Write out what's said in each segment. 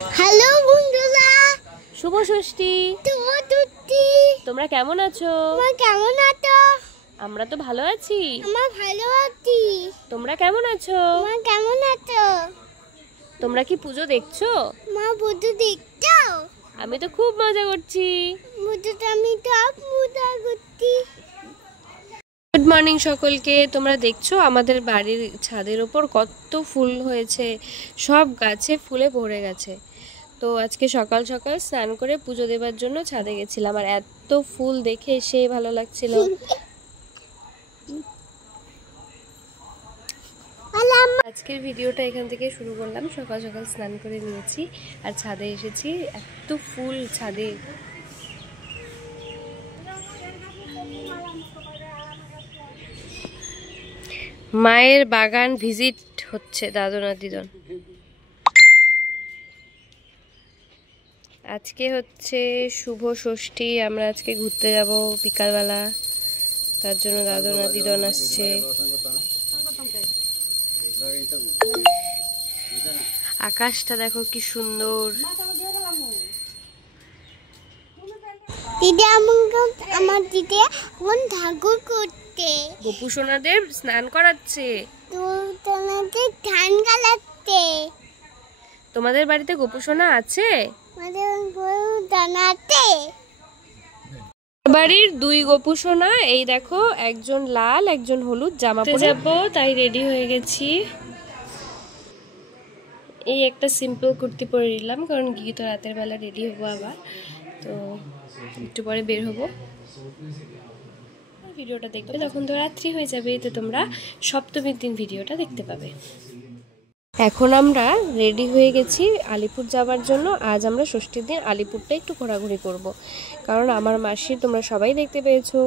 Hello বন্ধুরা, শুভ ষষ্ঠী। তোমরা কেমন আছো? আমরা তো ভালো আছি। তোমরা কেমন আছো? তোমরা কি পুজো দেখছো? আমি তো খুব মজা করছি। গুড মর্নিং সকলকে। তোমরা দেখছো আমাদের বাড়ির ছাদের ওপর কত ফুল হয়েছে, সব গাছে ফুলে ভরে গেছে। তো আজকে সকাল সকাল স্নান করে পুজো দেবার জন্য ছাদে গেছিলাম, আর এত ফুল দেখে সেই ভালো লাগছিল। আজকের ভিডিওটা এখান থেকে শুরু করলাম। সকাল সকাল স্নান করে নিয়েছি আর ছাদে এসেছি। এত ফুল ছাদে। মায়ের বাগান ভিজিট হচ্ছে দাদু নাতিদন। আজকে হচ্ছে শুভ ষষ্ঠী। আমরা আজকে ঘুরতে যাব বিকালবেলা, তার জন্য দাদু নাতিদন আসছে। আকাশটা দেখো কি সুন্দর। ঠাকুর করতে গপু সোনাদের স্নান করাচ্ছে। তোমাদের বাড়িতে গপু সোনা আছে? বাড়ির দুই গপু সোনা, এই দেখো, একজন লাল একজন হলুদ জামা পরে যাবো, তাই রেডি হয়ে গেছি। এই একটা সিম্পল কুর্তি পরে নিলাম, কারণ গিয়ে তো রাতের বেলা রেডি হবো আবার, তো একটু পরে বের হবো। ভিডিওটা দেখবে তখন তো রাত্রি হয়ে যাবে, তো তোমরা সপ্তমীর দিন ভিডিওটা দেখতে পাবে। এখন আমরা রেডি হয়ে গেছি আলিপুর যাওয়ার জন্য। আজ আমরা ষষ্ঠীর দিন আলিপুরটা একটু ঘোরাঘুরি করব, কারণ আমার মাসির, তোমরা সবাই দেখতে পেয়েছো,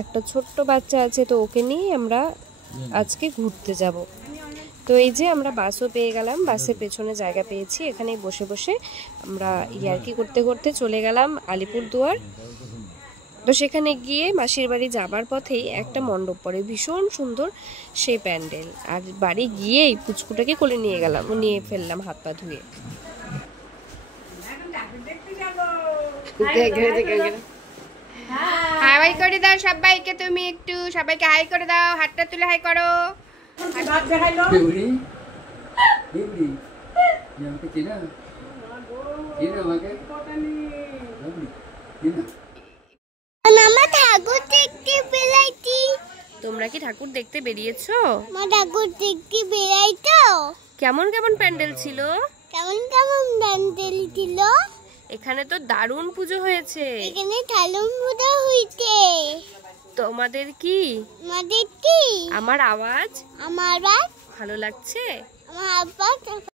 একটা ছোট্ট বাচ্চা আছে, তো ওকে নিয়ে আমরা আজকে ঘুরতে যাব। তো এই যে আমরা বাসও পেয়ে গেলাম, বাসের পেছনে জায়গা পেয়েছি, এখানে বসে বসে আমরা ইয়ার্কি করতে করতে চলে গেলাম আলিপুরদুয়ার। তো সেখানে গিয়ে মাসির বাড়ি যাবার পথেই একটা মণ্ডপ পড়ে, ভীষণ সুন্দর সেই প্যান্ডেল। আর বাড়ি গিয়েই পুচকুটাকে কোলে নিয়ে ফেললাম হাত পা ধুয়ে। হাই করে দাও সবাইকে, তুমি একটু সবাইকে হাই করে দাও, হাতটা তুলে হাই করো। তোমরা কি ঠাকুর দেখতে বেরিয়েছো? কেমন কেমন প্যান্ডেল ছিল? এখানে তো দারুণ পুজো হয়েছে। তোমাদের কি? আমার আওয়াজ ভালো লাগছে?